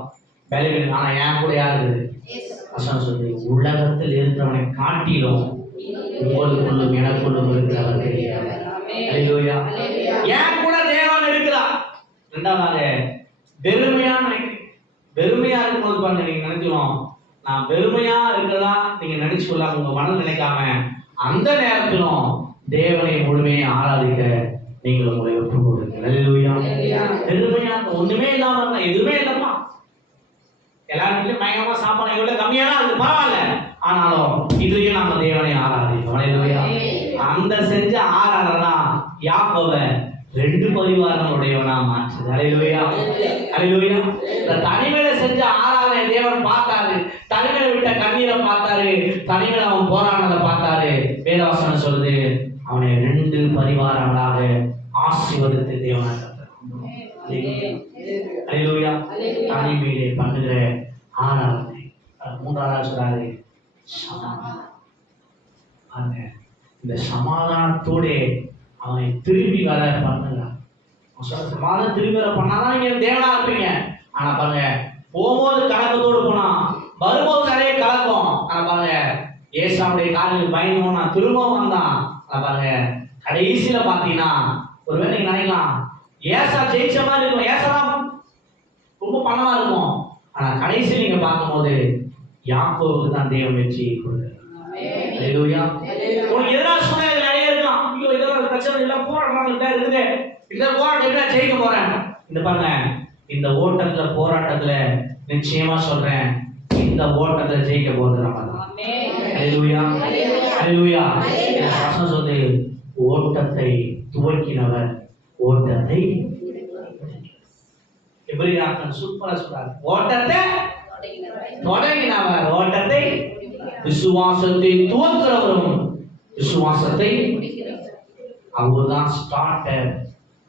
பலவீனம், ஆனா ஏன் கூட யார் இருக்குது? சொல்லி உலகத்தில் இருக்கிறவனை காட்டிலும் உங்களுக்குள்ளும் எனக்குள்ளும் இருக்கிறவர் தெரியாது. அல்லேலூயா. ஏன் கூட தேவன் இருக்கிறார். இரண்டாவதாக வெறுமையா இருக்கும்போது பாருங்க, நீங்க நினைச்சுக்கணும், நான் வெறுமையா இருக்கிறதா நீங்க நினைச்சு கொள்ளாம, உங்க மனம் நினைக்காம அந்த நேரத்திலும் தேவனை முழுமையை ஆராதிக்க நீங்கள் உங்களை ஒப்புக் கொடுங்க. அல்லேலூயா. வெறுமையா ஒண்ணுமே இல்லாம எதுவுமே இல்லப்பா, எல்லாருக்கும் பயங்கரமா சாப்பாடு கூட கம்மியா தான் அது பரவாயில்ல, ஆனாலும் இதுலயும் நம்ம தேவனை ஆராதிக்கணும். அல்லேலூயா. அந்த செஞ்ச ஆராதனை யாக்கோபை 2 பரிவாரங்களுடையவனா மாற்றுது. அல்லேலூயா. அல்லேலூயா. இந்த தனிமையில செஞ்ச ஆராதனை தேவன் பார்த்தாரு, தனிமையில விட்ட கண்ணீரை பார்த்தாரு, தனிமையில அவன் போராடினதை பார்த்தாரு. வேதவசனம் சொல்லுது, அவனை 2 பரிவாரங்களாக ஆசீர்வதித்து தேவனாக. அல்லேலூயா. தனிமையிலே பண்ணுகிற ஆராதனை. மூன்றாவது சொல்றாரு சமாதானம். இந்த சமாதானத்தோட அவனை திரும்பி வர பண்ணுங்க. சமாதானம் திரும்பி வர பண்ணாதான் நீங்க தேவனா இருப்பீங்க. ஆனா பாருங்க, போகும்போது கலக்கத்தோடு போனா, வரும்போது நிறைய கலக்கம். ஆனா பாருங்க, ஏசாவுடைய காலில் பயணம் நான் திரும்பவும் வந்தான். ஆனா பாருங்க, கடைசியில பாத்தீங்கன்னா ஒருவேளை நீங்க நினைக்கலாம் ஏசா ஜெயிச்ச மாதிரி இருக்கும், ஏசாலாம் ரொம்ப பணமா இருக்கும். ஆனா கடைசியில் நீங்க பார்க்கும்போது யாக்கோபுக்கு தான் தேவன் வெற்றியை கொடுக்கிறார். அல்லேலூயா. உங்களுக்கு எதிராக சூழ்நிலை நிறைய இருக்கலாம், ஐயோ இதெல்லாம் பிரச்சனை எல்லாம் போராட்டம் இருக்குது, இந்த போராட்டம் எப்படி ஜெயிக்க போறேன். இந்த பாருங்க, இந்த ஓட்டத்துல போராட்டத்துல நிச்சயமா சொல்றேன், இந்த ஓட்டத்துல ஜெயிக்க போறது நம்ம தான். அல்லேலூயா. அல்லேலூயா. வசனம் சொல்லுது, ஓட்டத்தை துவக்கினவர் ஓட்டத்தை எபிரேயர்கள் சூப்பரா சொல்றாங்க, ஓட்டத்தை தொடங்கினவர் ஓட்டத்தை, விசுவாசத்தை துவக்கிறவரும் விசுவாசத்தை, அவர்தான் ஸ்டார்டர்,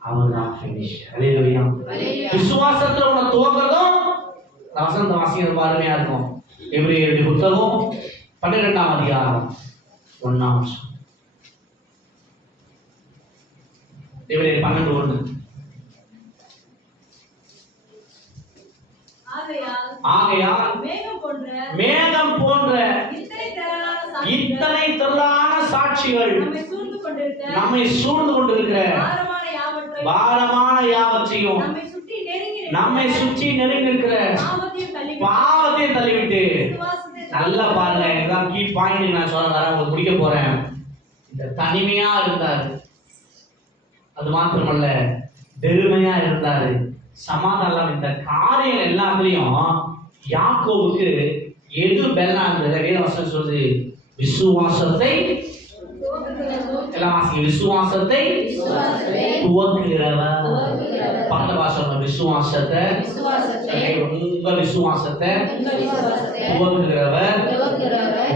அவர்தான் ஃபினிஷர். அல்லேலூயா. விசுவாசத்துல உன்னை துவக்கிறதும் வசந்த வாசிக்கிறது அருமையா இருக்கும். எபிரேயர் புத்தகம் 12ஆம் அதிகாரம் 1ஆம் வசனம். எபிரேயர் 12:1. ஆகையால் மேகம் போன்ற பிசாசுகள் நம்மை சூழ்ந்து கொண்டிருக்கிற பாரமான யாவற்றையும் நம்மை சுற்றி நெருங்கி இருக்கிற பாவத்தையும் தள்ளிவிட்டு, நல்லா பாருங்க, இதுதான் கீ பாயிண்ட். நான் சொல்ல வரேன், உங்களுக்கு முடிக்க போறேன். இந்த தனிமையா இருந்தாரு, அது மாத்திரமல்ல வெறுமையா இருந்தாரு, சமாதானம். இந்த காரியம் எல்லாத்துலயும் யாக்கோபுக்கு எது பெல்லாம் இருந்தது? வேதவசனம் சொல்லுது, விசுவாசத்தை எல்லாம் விசுவாசத்தை துவக்குகிறவர். பக்கத்து பாசம் விசுவாசத்தை, உங்க விசுவாசத்தை துவக்குகிறவர்,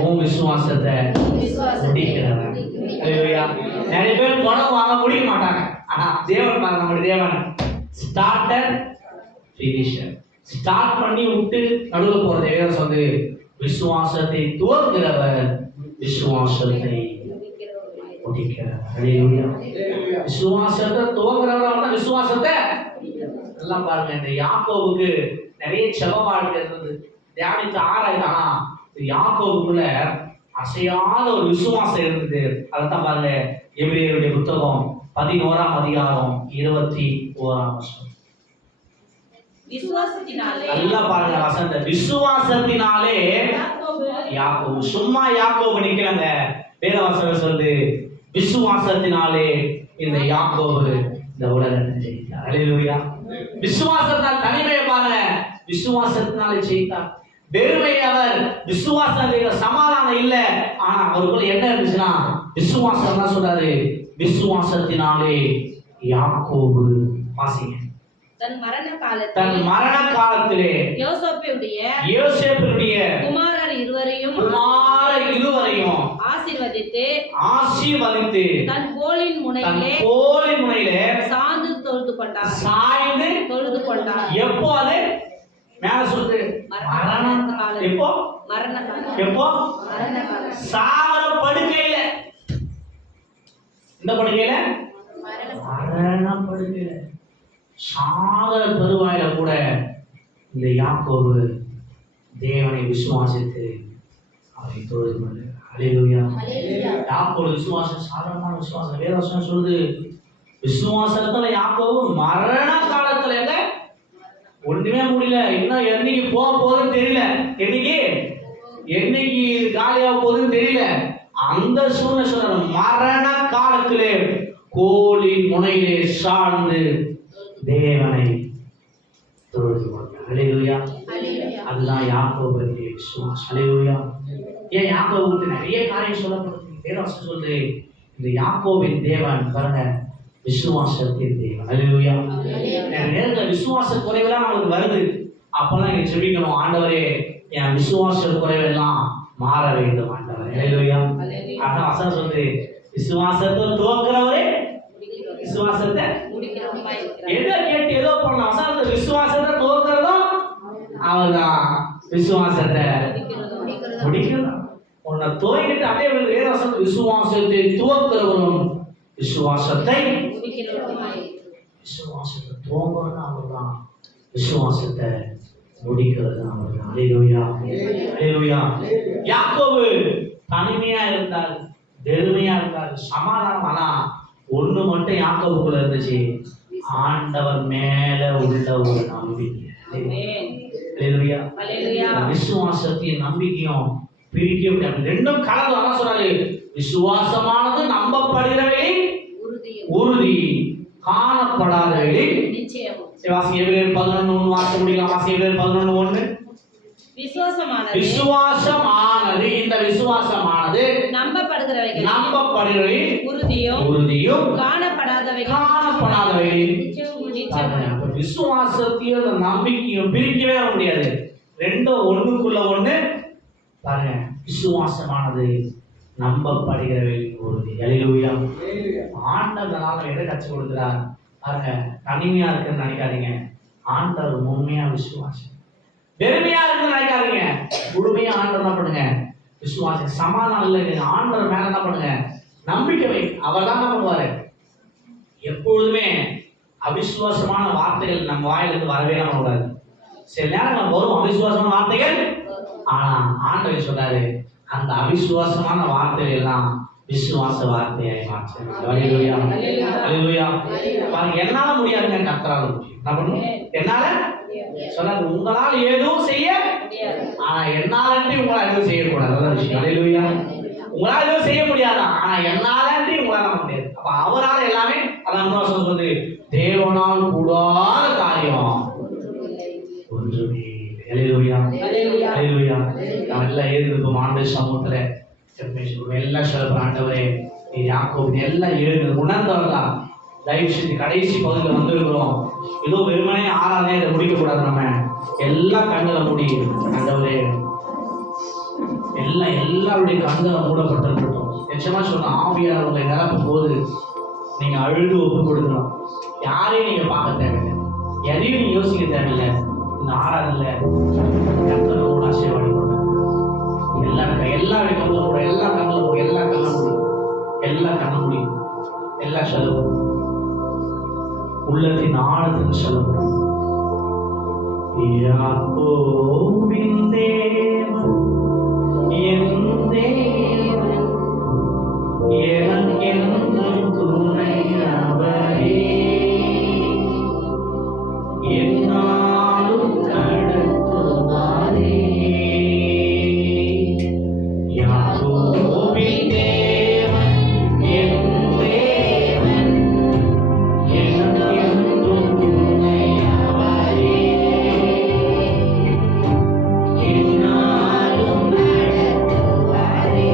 உன் விசுவாசத்தை முடிக்கிறவர். நிறைய பேர் பணம் வாங்க முடிய மாட்டாங்க. ஆனா தேவன் பாருங்க, நம்முடைய தேவன் ஸ்டார்டர் ஃபினிஷர். ஸ்டார்ட் பண்ணி விட்டு நடுவில் போற தேவன் சொல்லு, விசுவாசத்தை துவக்குகிறவர், விசுவாசத்தை முடிக்கிறவர். விசுவாசத்தை துவங்குறவர், விசுவாசத்தை எல்லாம் பாருங்க. இந்த யாக்கோபுக்கு நிறைய செலவாழ்க்கை இருந்தது, தியானித்து ஆராய்ச்சானா யாக்கோபுக்குள்ள அசையாத ஒரு விசுவாசம் இருந்தது. அதைத்தான் பாருங்க, எபிரேயருடைய புத்தகம் 11ஆம் அதிகாரம் 21ஆம் வசனம். நல்லா பாருங்க வசந்த, விசுவாசத்தினாலே யாக்கோபு, சும்மா யாக்கோபு நிக்கலங்க, வேத வசனம் சொல்லுது, விசுவாசத்தினாலே இந்த யாக்கோபு இந்த உலகத்தை ஜெயித்தார். அல்லேலூயா. விசுவாசத்தால் தனிமையை பாருங்க, விசுவாசத்தினாலே ஜெயித்தார். வெறுமை அவர் விசுவாசம் சமாதானம் இல்ல, ஆனா அவருக்குள்ள என்ன இருந்துச்சுன்னா விசுவாசம் தான் சொல்றாரு. விசுவாசத்தினாலே யாக்கோபு, வாசிங்க, தன் மரண காலத்திலே யோசேப்புடைய குமாரர் இருவரையும் ஆசீர்வதித்து தன் கோலின் முனையிலே சாய்ந்து தொழுது கொண்டார். எப்போ அது மேல சொல்லுது? எப்போ சாவர படுக்கையில, இந்த படுக்கையில மரண படுக்கையில சாகர பெருவாயில கூட இந்த யாக்கோபு தேவனை விசுவாசித்து அவரை தொழுது கொண்டார். அல்லேலூயா. யாக்கோபு விசுவாசம் சாதாரணமான விசுவாசம். வேதவசனம் சொல்லுது, விசுவாசத்துல யாக்கோபு மரண காலத்துல எங்க ஒண்ணுமே முடியல, இன்னும் என்னைக்கு போக போகுதுன்னு தெரியல, என்னைக்கு காலியாக போகுதுன்னு தெரியல, அந்த சூழ்நிலை சொல்ற மரண காலத்திலே கோலின் முனையிலே சார்ந்து தேவனை தொழுது கொண்டார். அல்லேலூயா. அதுதான் யாக்கோபுடைய விசுவாசம். அல்லேலூயா. ஏன் யாக்கோபுக்கு நிறைய காரியம் சொல்லப்படுது. வேதவசனம் சொல்லுது, இந்த யாக்கோபின் தேவன் பாருங்க விசுவாசத்தின் தேவன். அல்லேலூயா. நேரத்துல விசுவாச குறைவெல்லாம் நமக்கு வருது, அப்பெல்லாம் நீங்க ஜெபிக்கணும், ஆண்டவரே என் விசுவாச குறைவெல்லாம் மாற வேண்டும் ஆண்டவரே. அல்லேலூயா. அதான் வசனம் சொல்லுது, விசுவாசத்தை துவக்குறவரே விசுவாசத்தை ஏதோ கேட்டு ஏதோ பண்ண வசனத்தை விசுவாசத்தை துவக்கிறதும் அவர்தான், விசுவாசத்தை முடிக்கிறதா. உன்னை துவக்கிட்டு அப்படியே வேதவசனம், விசுவாசத்தை துவக்கிறவரும் விசுவாசத்தை துவங்குறது அவர்தான், விசுவாசத்தை முடிக்கிறது அவர்தான். அல்லேலூயா. அல்லேலூயா. யாக்கோபு தனிமையா இருந்தார், வெறுமையா இருந்தார், சமாதானம். ஆனா ஒண்ணு மட்டும் யாக்கோபுக்குள்ள இருந்துச்சு, ஆண்டவர் மேல உள்ள ஒரு நம்பிக்கை. விசுவாசத்தையும் நம்பிக்கையும் பிரிக்க முடியாது, ரெண்டும் கலந்து. அதான் சொல்றாரு, விசுவாசமானது நம்பப்படுகிறவைகளில் உறுதி, காணப்படாதவைகளில் நிச்சயம். 11:1 வாசிக்க முடியலாம். 11:1. விசுவாசமானது, இந்த விசுவாசமானது நம்பப்படுகிறவைகளில் உறுதியும் காணப்படாதவைகளில் நிச்சயம். விசுவாசத்தையும் நம்பிக்கையும் பிரிக்கவே முடியாது, ரெண்டும் ஒண்ணுக்குள்ள ஒண்ணு. பாருங்க, விசுவாசமானது நம்பப்படுகிறவைகளில் உறுதி. அல்லேலூயா. ஆண்டவரால் எதை கற்றுக் கொடுக்கிறார் பாருங்க. தனிமையா இருக்குன்னு நினைக்காதீங்க, ஆண்டவர் உண்மையா விசுவாசம். வெறுமையா இருக்குன்னு நினைக்காதீங்க, முழுமையா ஆண்டவர் என்ன பண்ணுங்க விசுவாசம். சமாதானம் இல்லை, ஆண்டவர் மேல என்ன பண்ணுங்க நம்பிக்கை வை. அவர் தான் என்ன பண்ணுவாரு. எப்பொழுதுமே அவிசுவாசமான வார்த்தைகள் நம்ம வாயிலிருந்து வரவே கூடாது. சில நேரம் வரும் அவிசுவாசமான வார்த்தைகள், ஆனா ஆண்டவர் சொல்றாரு, அந்த அவிசுவாசமான வார்த்தைகள் எல்லாம் விசுவாச வார்த்தையாய் மாற்றுகிறது. அல்லேலூயா. அல்லேலூயா. பாருங்க, என்னால முடியாதுங்க, கர்த்தரால முடியும். என்ன பண்ணும்? என்னால சொல்லாது, உங்களால் எதுவும் செய்ய ஆனா என்னாலன்றி உங்களால் எதுவும் செய்யக்கூடாது. அதான் விஷயம். அல்லேலூயா. உங்களால் எதுவும் செய்ய முடியாதா, ஆனா என்னாலன்றி உங்களால் பண்ண முடியாது. அப்ப அவரால் எல்லாமே. அதான் இன்னொரு சொல்றது, தேவனால் கூடாத காரியம் ஒன்றுமே இல்லை. அல்லேலூயா. அல்லேலூயா. நம்ம எல்லாம் எழுதிருக்கோம் ஆண்டவர் சமூகத்துல. எல்லாம் சொல்ற ஆண்டவரே, நீ யாக்கோபு எல்லாம் எழுது உணர்ந்தவர்களா. தயவு செஞ்சு கடைசி பகுதியில் வந்திருக்கிறோம். ஏதோ வெறுமனே ஆறாதே இதை முடிக்க கூடாது. நம்ம எல்லாம் கண்களை மூடி, ஆண்டவரே எல்லாருடைய கண்களை மூடப்பட்டிருக்கட்டும். நிச்சயமா சொன்ன ஆவியார் உங்களை நிரப்பும் போது நீங்க அழுது ஒப்பு கொடுக்கணும். யாரையும் நீங்க பார்க்க தேவையில்லை, எதையும் நீங்க யோசிக்க தேவையில்லை. இந்த ஆறாதுல கண்களோட ஆசீர்வாதம் எல்லாருடைய கண்களை மூட, எல்லா கண்களை மூடி, எல்லா கண்ணை மூடி, எல்லா கண்ணை மூடி, எல்லா செலவு உள்ளத்தின் ஆழத்தின் செலவு. யாக்கோபின் தேவன் என் தேவன், எனக்கென்றும் துணை அவரே, என்னாலும் நடத்துவாரே. யாக்கோபின் தேவன் என் தேவன், எனக்கென்றும் துணை அவரே, என்னாலும் நடத்துவாரே.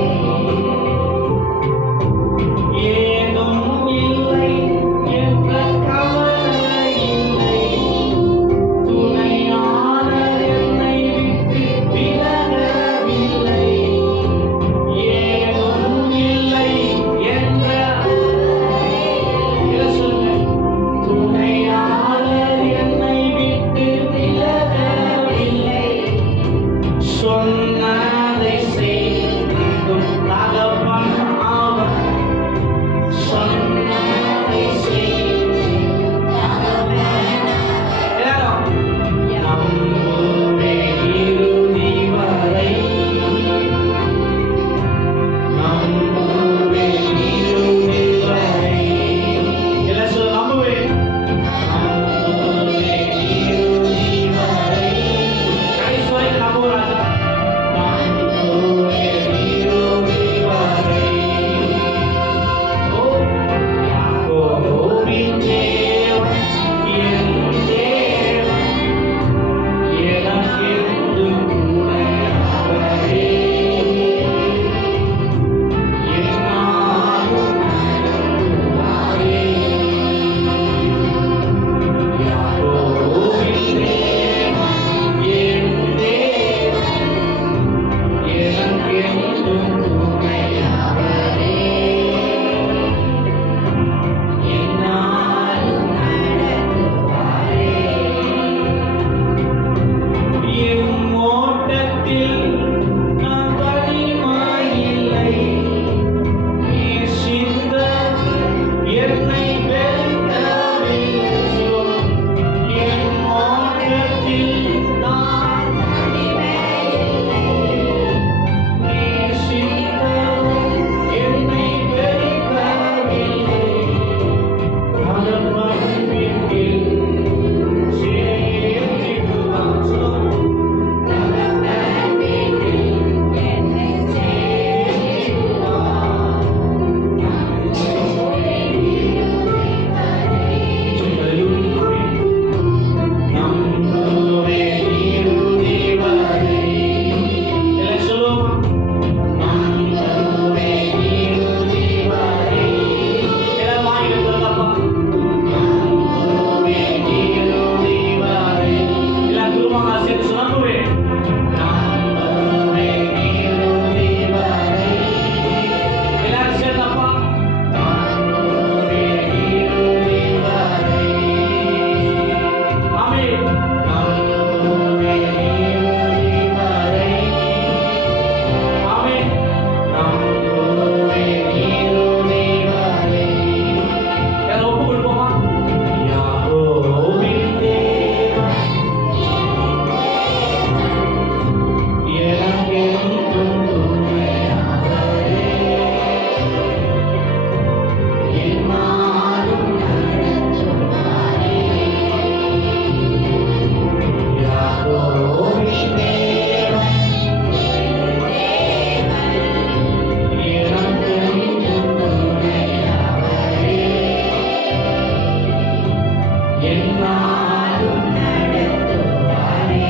என்னாலும் நடத்துவாரே.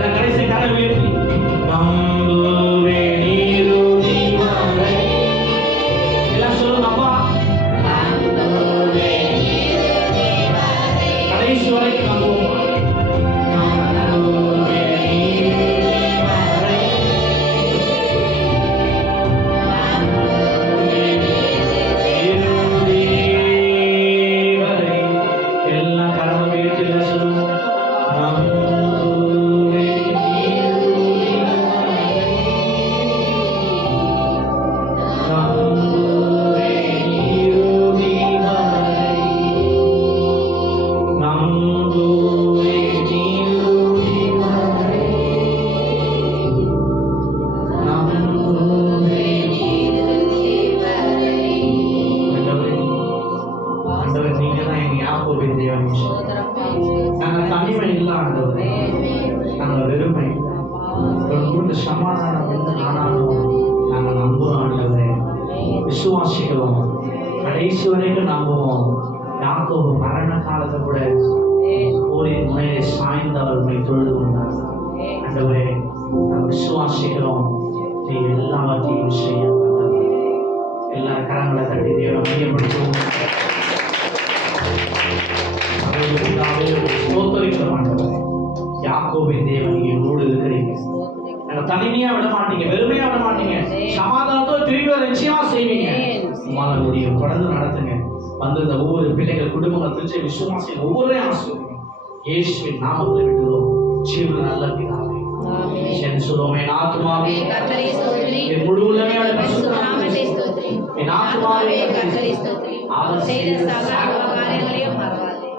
கடைசி கரங்களை உயர்த்தி நம்புவேன் இறுதி வரை. எல்லாம் சொல்லுங்க அப்பா. கடைசி வரைக்கும் நம்புவோம். விசுவாசிக்கிறோம், கடைசி வரைக்கும் நம்புவோம். யாக்கோபு மரண காலத்தை கூட போரின் முனையை சாய்ந்தவர்களை தொழுது கொண்டார். ஆண்டவரே, நாம் விசுவாசிக்கிறோம், நீ எல்லாவற்றையும் செய்ய வல்லவர். எல்லா கரங்களை தட்டி தேவனை மையப்படுத்துவோம். ஸ்தோத்திரிக்கிறோம் ஆண்டவரே. யாக்கோபின் தேவன் என்னோடு இருக்கிறீங்க. தனிமையா விட மாட்டீங்க, வெறுமையா விட மாட்டீங்க, சமாதானத்தோட திரும்பி நிச்சயமா செய்வீங்க. உங்களுடைய தொடர்ந்து நடத்துங்க. வந்து இந்த ஒவ்வொரு பிள்ளைகள் குடும்பங்கள் திருச்சி விசுவாசிகள் ஒவ்வொருவரையும் ஆசீர்வதிங்க. இயேசுவின் நாமத்தில் விடுவோம். ஜீவன் நல்ல பிதாவே, சொல்லுவோம். என் ஆத்துமாவே என் முழு உள்ளமே என் ஆத்துமாவே அவர் செய்த சகல காரியங்களையும் மறவாதே.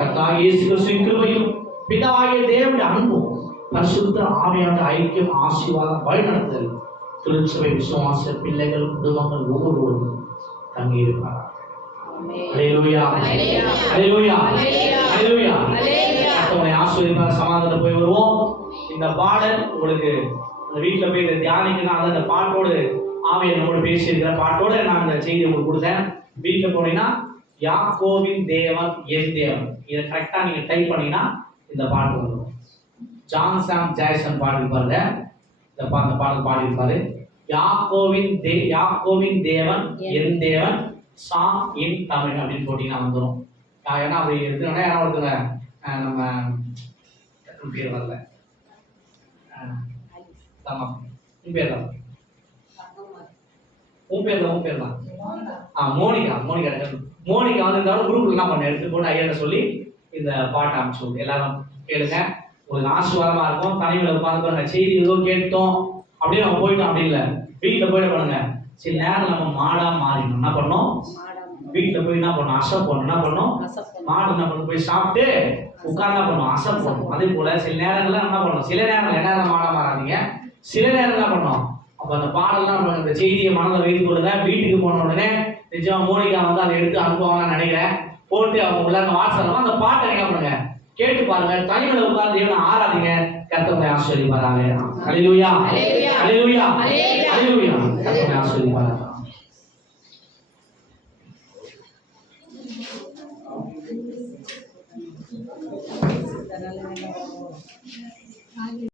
கர்த்தராகிய இயேசு கிறிஸ்துவின் கிருபையும் பிதாவாகிய தேவனுடைய அன்பும் பரிசுத்த ஆவியான ஐக்கியம் ஆசீர்வாதம் வழிநடத்தல் திருச்சபை விசுவாச பிள்ளைகள் குடும்பங்கள் ஒவ்வொருவரும் தங்கி இருப்பார்கள். அல்லேலூயா, அல்லேலூயா, அல்லேலூயா. கர்த்தரை ஆசீர்வதிப்பார். சமாதானத்தை போய் வருவோம். இந்த பாடல் உங்களுக்கு வீட்டில் போய் இதை தியானிக்கணும். அந்த பாட்டோடு ஆவியை நம்மளோட பேசியிருக்கிற பாட்டோட நான் இந்த செய்தி உங்களுக்கு கொடுத்தேன். வீட்டில் போனீங்கன்னா யாக்கோபின் தேவன் என் தேவன் இதை கரெக்டாக நீங்கள் டைப் பண்ணீங்கன்னா இந்த பாட்டு வந்துடும். ஜான் சாம் ஜாய்சன் பாடியிருப்பாருங்க. இந்த பாடல் பாடியிருப்பாரு. யாக்கோவின் தேவன் என் தேவன் சாங் இன் தமிழ் அப்படின்னு போட்டீங்கன்னா வந்துடும். ஏன்னா அப்படி எடுத்துனோன்னா ஏன்னா ஒருத்தங்க நம்ம பேர் வரல, உன் பேர் தான் மோனிகா வந்து இருந்தாலும் குரூப்புக்கு என்ன பண்ண எடுத்து போட்டு ஐயா சொல்லி இந்த பாட்டை அனுப்பிச்சு எல்லாரும் கேளுங்க. உங்களுக்கு ஆசீர்வாதமா இருக்கும். தனிமையில் உட்காந்து செய்தி ஏதோ கேட்டோம் அப்படியே நம்ம போயிட்டோம் அப்படி இல்லை. வீட்டில் போயிட்டு பண்ணுங்க. சில நேரம் நம்ம மாடா மாறிடணும். என்ன பண்ணோம்? வீட்டில் போய் என்ன பண்ணோம்? அசப்போம். என்ன பண்ணோம்? மாடு என்ன பண்ணணும்? போய் சாப்பிட்டு உட்கார்ந்தா பண்ணோம், அசப்போம். அதே போல சில நேரங்கள்ல என்ன பண்ணணும்? சில நேரங்கள் என்ன மாடா மாறாதீங்க. சில நேரம் என்ன பண்ணோம்? அப்போ அந்த பாடலாம் நம்ம இந்த செய்தியை மனதில் வைத்துக் கொள்ளுங்க. வீட்டுக்கு போன உடனே நிஜமா மோனிகா வந்து அதை எடுத்து அனுப்புவாங்கன்னு நினைக்கிறேன். போட்டு அவங்க உள்ள வாட்ஸ்அப்ல அந்த பாட்டை என்ன பண்ணுங்க, கேட்டு பாருங்க. தனிமையில உட்கார்ந்து தேவனை ஆராதிங்க. கர்த்தரை ஆசீர்வதிப்பாராக. அல்லேலூயா, அல்லேலூயா, அல்லேலூயா. கர்த்தரை ஆசீர்வதிப்பாராக.